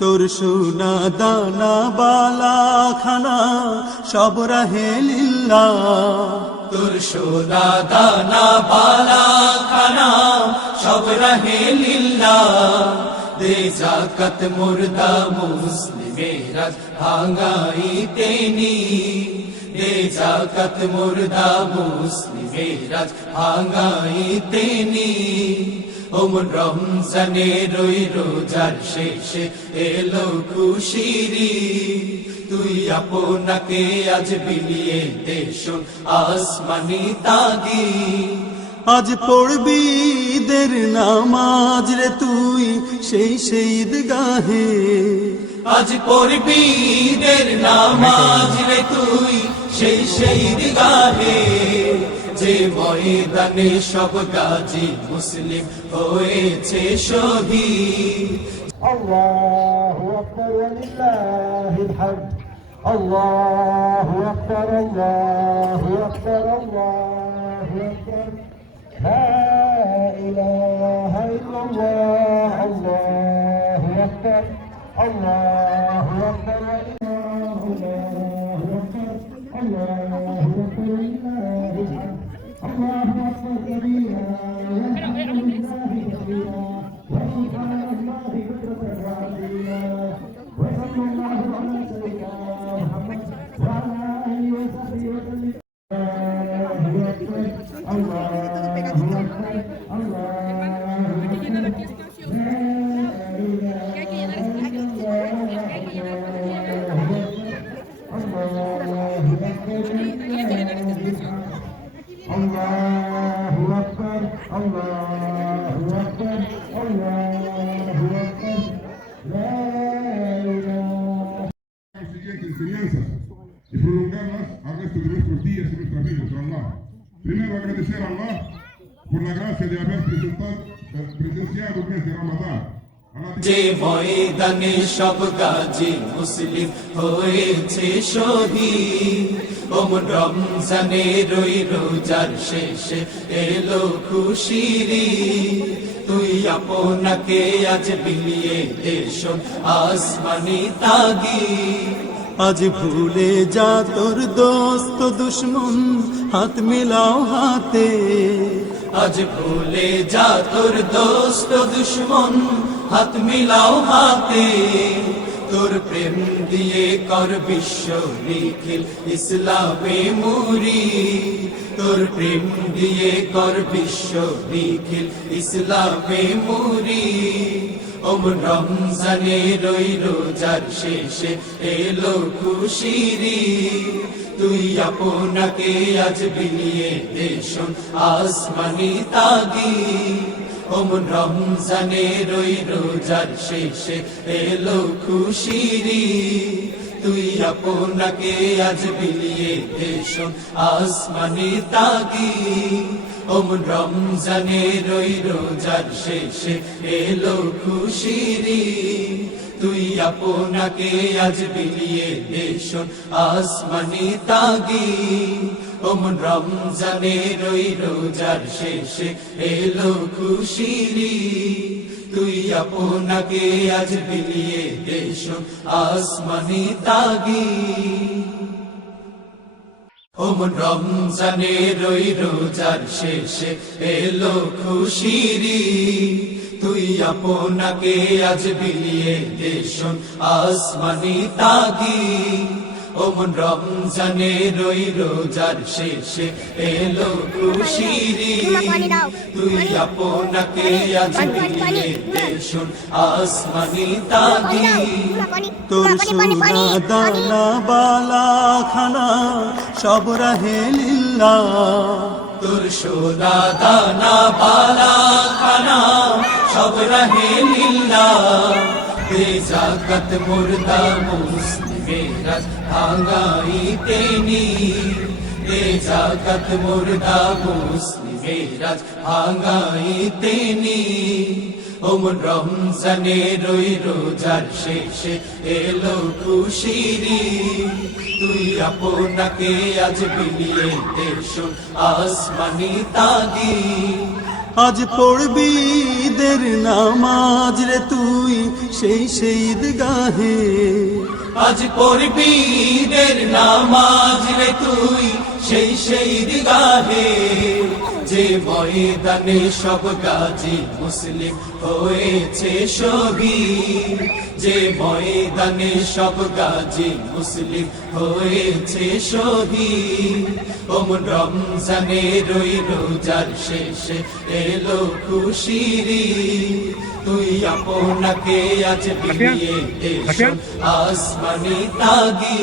তোর সোনা দানা বালা খানা সব রাহে লিল্লা তোর সোনা দানা বালা খানা সব রাহে লিল্লা দে জাকাত মুর্দা মুসলিমেরা ভাঙাই তেনি দে জাকাত মুর্দা মুসলিমেরা ভাঙাই তেনি ওমন রমজানে রই রোজার শেষে এলো খুশিরি তুই আপনাকে আজ বিলিয়ে দেশ আসমানি তাগি আজ পড়বি দের নামাজ রে তুই সেই সেই গাহে। আজ পড়বি দের নামাজ রে তুই সেই সেই গাহে। যে ময়দানে সব গাজী মুসলিম হয়েছে শহীদ। আল্লাহু আকবার ওয়ালিল্লাহিল হামদ। আল্লাহু আকবার আল্লাহু আকবার আল্লাহ لا إله إلا الله الله أكبر الله أكبر الله الله أكبر الله أكبر الله أكبر كبيرا والحمد لله كثيرا وسبحان الله بكرة وعظيما وصلى الله على سيدنا y prolongarlas al resto de nuestros días y nuestra vida, Allah. Primero agradecer a Allah por la gracia de haber presentado, eh, presenciado el mes de Ramadán. Allah te- যে ময়দানে সব গাজী মুসলিম হয়েছে শহীদ ওমন রমজানে রই রোজার শেষে এলো খুশিরি। তুই আপনাকে আজ বিলিয়ে দেশ আসমানি তাগি। আজ ভুলে যা তোর দোস্ত দুশ্মন, হাত মিলাও হাতে। আজ ভুলে যা তোর দোস্ত দুশ্মন, হাত মিলাও হাতে। তোর প্রেম দিয়ে কর বিশ্ব নিখিল ইসলামে মুরি। তোর প্রেম দিয়ে কর বিশ্ব নিখিল ইসলামে মুরি। ওম রমজানে রই রোজার শেষে এলো খুশিরি। তুই আপনাকে আজ বিলিয়ে দেশ আসমানি তাগি। ওমন রমজানে রই রোজার শেষে এলো খুশিরি। তুই আপনাকে আজ বিলিয়ে দেশ আসমানি তাগি ওমন রমজানে রই রোজার শেষে এলো খুশিরি। তুই আপনাকে আজ বিলিয়ে দেশ আসমানি তাগি ওমন রমজানে রই রোজার শেষে এলো খুশিরি তুই আপনাকে আজ বিলিয়ে দেশ আসমানি তাগি। ওমন রমজানে রই রোজার শেষে এলো খুশিরি তুই আপনাকে আজ বিলিয়ে দেশন আসমানি তাগি। ওমন রমজানে রই রোজার শেষে এলো খুশিরি তুই আপনাকে আজ দেশন আসমানি তাগি তোর সোনা দানা বালা খানা সব রাহে লিল্লা তোর সোনা দানা বালা খানা সব রহে লীলা। তে জাগত মুর্দা মুসলিম মেরাজ ভাঙাইতে নি এ জাগত মুর্দা মুসলিম মেরাজ ভাঙাইতে নি ওমন রমজানে রই রোজার শেষে এলো খুশিরি তুই আপনাকে আজ বিলিয়ে দেশ আসমানি তাগি আজ পড়বি ঈদের নামাজ রে তুই সেই সেই গাহে আজ পড়বি নামাজ রে তুই সেই সেই দিগাহে। ময়দানে সব গাজী মুসলিম হয়েছে শহীদ যে ময়দানে সব গাজী মুসলিম হয়েছে শহীদ ওমন রমজানে রই রোজার শেষে এলো খুশিরি তুই আপনাকে আজ দেশ আসমানি তাগি